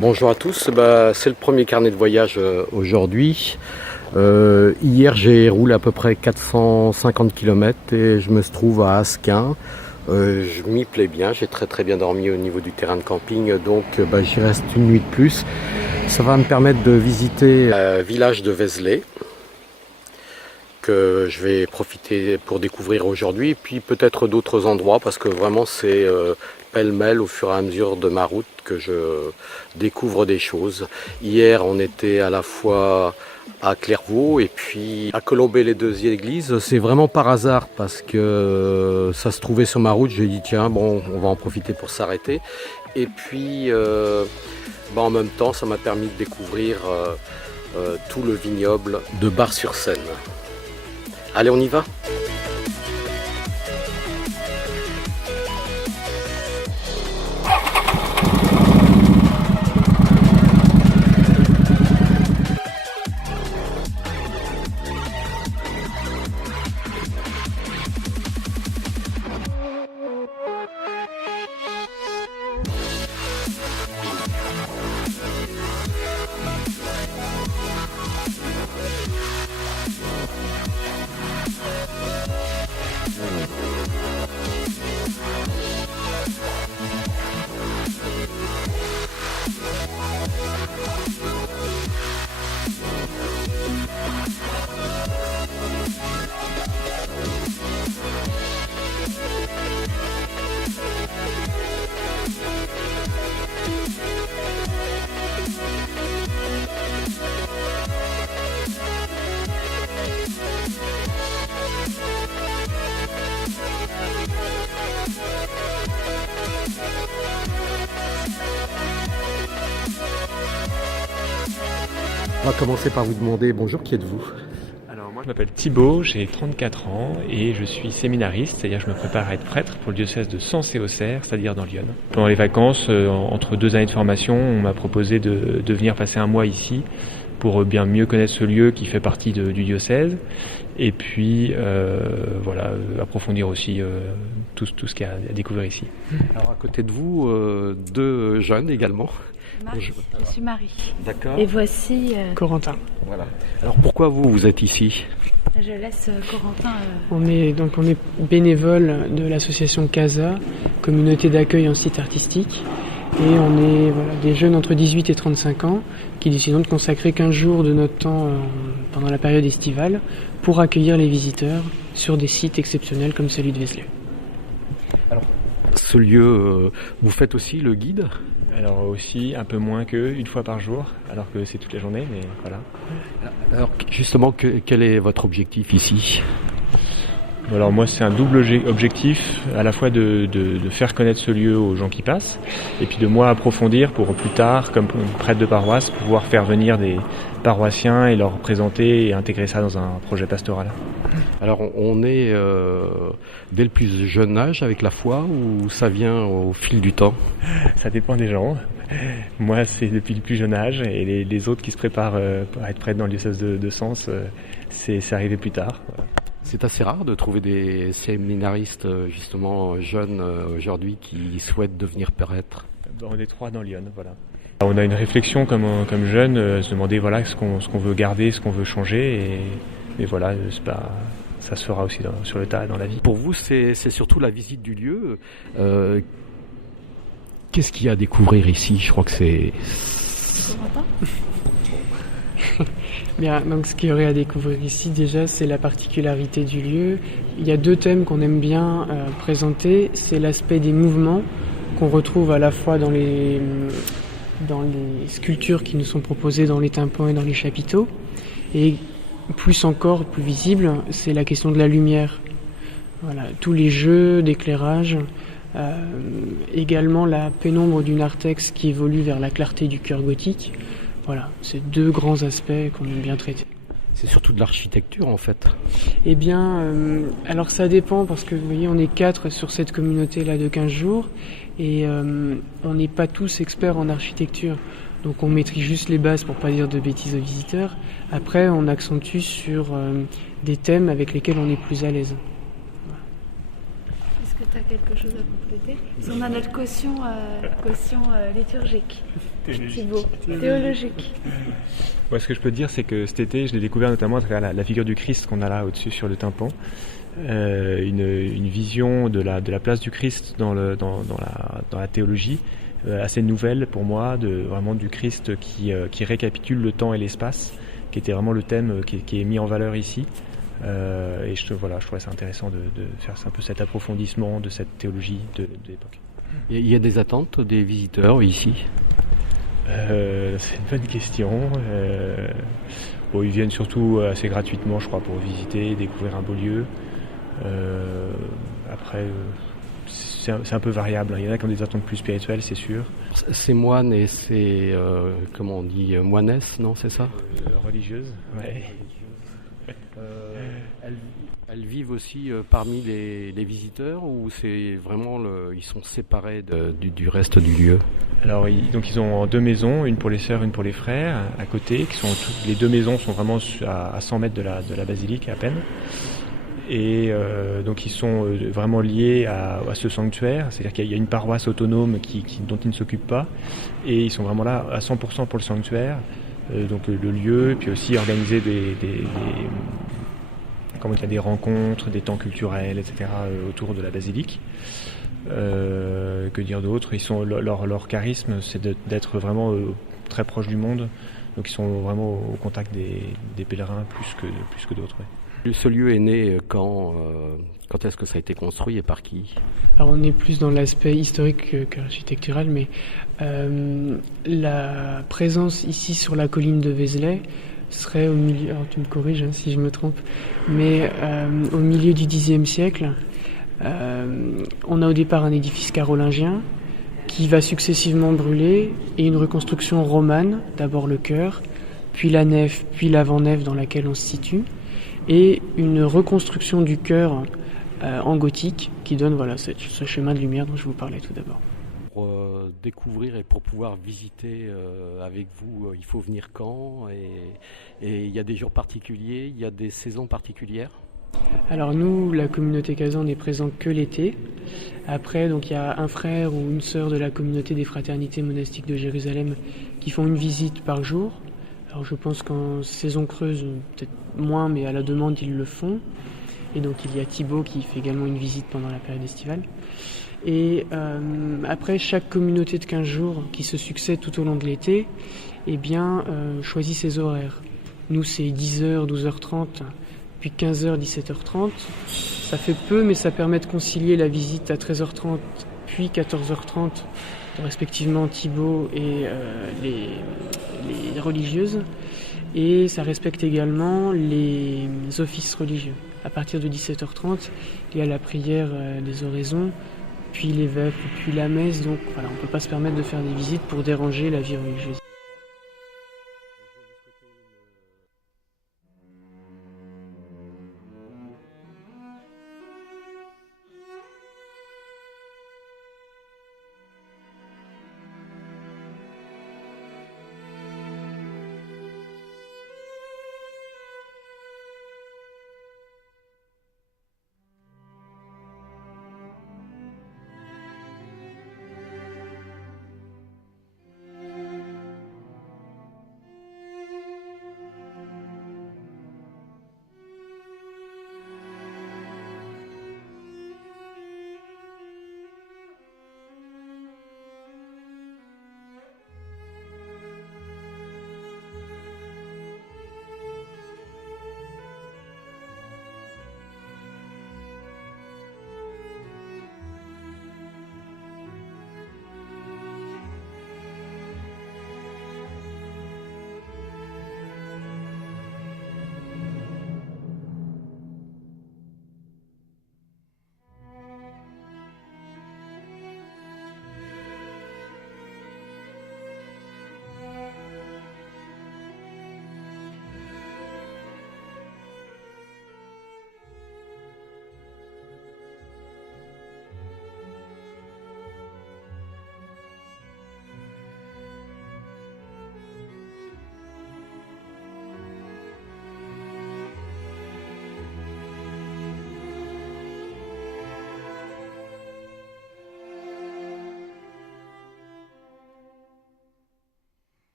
Bonjour à tous, c'est le premier carnet de voyage aujourd'hui. Hier j'ai roulé à peu près 450 km et je me trouve à Asquin. Je m'y plais bien, j'ai très bien dormi au niveau du terrain de camping, donc j'y reste une nuit de plus. Ça va me permettre de visiter le village de Vézelay, que je vais profiter pour découvrir aujourd'hui, et puis peut-être d'autres endroits, parce que vraiment c'est pêle-mêle au fur et à mesure de ma route que je découvre des choses. Hier on était à la fois à Clairvaux et puis à Colombey-les-Deux-Églises. C'est vraiment par hasard parce que ça se trouvait sur ma route. J'ai dit tiens bon, on va en profiter pour s'arrêter. Et puis en même temps ça m'a permis de découvrir tout le vignoble de Bar-sur-Seine. Allez, on y va ? On va commencer par vous demander bonjour, qui êtes-vous ? Alors moi je m'appelle Thibaut, j'ai 34 ans et je suis séminariste, c'est-à-dire que je me prépare à être prêtre pour le diocèse de Sens et Auxerre, c'est-à-dire dans l'Yonne. Pendant les vacances, entre 2 années de formation, on m'a proposé de venir passer un mois ici pour bien mieux connaître ce lieu qui fait partie du diocèse et puis approfondir aussi tout ce qu'il y a à découvrir ici. Alors à côté de vous, 2 jeunes également. Marie, je suis Marie. D'accord. Et voici Corentin. Voilà. Alors pourquoi vous êtes ici ? Je laisse Corentin. On est bénévole de l'association CASA, communauté d'accueil en site artistique. Et on est des jeunes entre 18 et 35 ans qui décidons de consacrer 15 jours de notre temps pendant la période estivale pour accueillir les visiteurs sur des sites exceptionnels comme celui de Vézelay. Alors, ce lieu, vous faites aussi le guide ? Alors aussi un peu moins qu'une fois par jour, alors que c'est toute la journée, mais voilà. Alors justement, quel est votre objectif ici ? Alors moi c'est un double objectif, à la fois de faire connaître ce lieu aux gens qui passent, et puis de moi approfondir pour plus tard, comme prêtre de paroisse, pouvoir faire venir des paroissiens et leur présenter et intégrer ça dans un projet pastoral. Alors on est dès le plus jeune âge avec la foi ou ça vient au fil du temps ? Ça dépend des gens. Moi c'est depuis le plus jeune âge et les autres qui se préparent à être prêtres dans le diocèse de Sens, c'est arrivé plus tard. Voilà. C'est assez rare de trouver des séminaristes justement jeunes aujourd'hui qui souhaitent devenir prêtres. On est 3 dans l'Yonne, voilà. On a une réflexion comme jeunes, se demander ce qu'on veut garder, ce qu'on veut changer, et voilà, ça se fera aussi sur le tas dans la vie. Pour vous, c'est surtout la visite du lieu. Qu'est-ce qu'il y a à découvrir ici ? Je crois que c'est... Corentin ? Bien, donc ce qu'il y aurait à découvrir ici déjà, c'est la particularité du lieu. Il y a 2 thèmes qu'on aime bien présenter. C'est l'aspect des mouvements qu'on retrouve à la fois dans les sculptures qui nous sont proposées dans les tympans et dans les chapiteaux. Et plus encore, plus visible, c'est la question de la lumière. Voilà, tous les jeux d'éclairage, également la pénombre du narthex qui évolue vers la clarté du chœur gothique. Voilà, c'est 2 grands aspects qu'on aime bien traiter. C'est surtout de l'architecture en fait. Eh bien, alors ça dépend parce que vous voyez, on est 4 sur cette communauté-là de 15 jours et on n'est pas tous experts en architecture. Donc on maîtrise juste les bases pour pas dire de bêtises aux visiteurs. Après, on accentue sur des thèmes avec lesquels on est plus à l'aise. Est-ce que que tu as quelque chose à compléter? Parce qu'on a notre caution liturgique. Thibaut, théologique. Moi, ce que je peux te dire, c'est que cet été, je l'ai découvert notamment à travers la figure du Christ qu'on a là au-dessus sur le tympan. Une vision de la place du Christ dans la théologie, assez nouvelle pour moi, vraiment du Christ qui récapitule le temps et l'espace, qui était vraiment le thème qui est mis en valeur ici. Et je trouvais ça intéressant de faire un peu cet approfondissement de cette théologie de l'époque. Il y a des attentes des visiteurs ici? C'est une bonne question. Ils viennent surtout assez gratuitement, je crois, pour visiter, découvrir un beau lieu. Après, c'est un peu variable. Il y en a qui ont des attentes plus spirituelles, c'est sûr. C'est moine et c'est, comment on dit, moinesse, non, c'est ça? Religieuse, ouais. Elles vivent aussi parmi les visiteurs ou c'est vraiment ils sont séparés du reste du lieu? Alors donc ils ont 2 maisons, une pour les sœurs, une pour les frères, à côté. Les 2 maisons sont vraiment à 100 mètres de la basilique à peine. Et donc ils sont vraiment liés à ce sanctuaire, c'est-à-dire qu'il y a une paroisse autonome dont ils ne s'occupent pas, et ils sont vraiment là à 100% pour le sanctuaire, donc le lieu, puis aussi organiser des rencontres, des temps culturels, etc. autour de la basilique. Que dire d'autre? Leur charisme, c'est d'être vraiment très proche du monde, donc ils sont vraiment au contact des pèlerins plus que d'autres. Ouais. Ce lieu est né quand est-ce que ça a été construit et par qui? Alors on est plus dans l'aspect historique qu'architectural, mais la présence ici sur la colline de Vézelay serait au milieu, alors tu me corriges si je me trompe, mais au milieu du Xe siècle. On a au départ un édifice carolingien qui va successivement brûler et une reconstruction romane, d'abord le chœur, puis la nef, puis l'avant-nef dans laquelle on se situe, et une reconstruction du chœur en gothique qui donne ce chemin de lumière dont je vous parlais tout d'abord. Pour découvrir et pour pouvoir visiter avec vous, il faut venir quand? Et il y a des jours particuliers, il y a des saisons particulières? Alors nous, la communauté Casa, n'est présente que l'été. Après, donc il y a un frère ou une sœur de la communauté des fraternités monastiques de Jérusalem qui font une visite par jour. Alors je pense qu'en saison creuse, peut-être moins, mais à la demande, ils le font. Et donc il y a Thibaut qui fait également une visite pendant la période estivale. Et après, chaque communauté de 15 jours qui se succède tout au long de l'été, choisit ses horaires. Nous, c'est 10h, 12h30, puis 15h, 17h30. Ça fait peu, mais ça permet de concilier la visite à 13h30, puis 14h30, respectivement Thibaut et les religieuses. Et ça respecte également les offices religieux. À partir de 17h30, il y a la prière des oraisons, puis les vêpres, puis la messe. Donc voilà, on ne peut pas se permettre de faire des visites pour déranger la vie religieuse.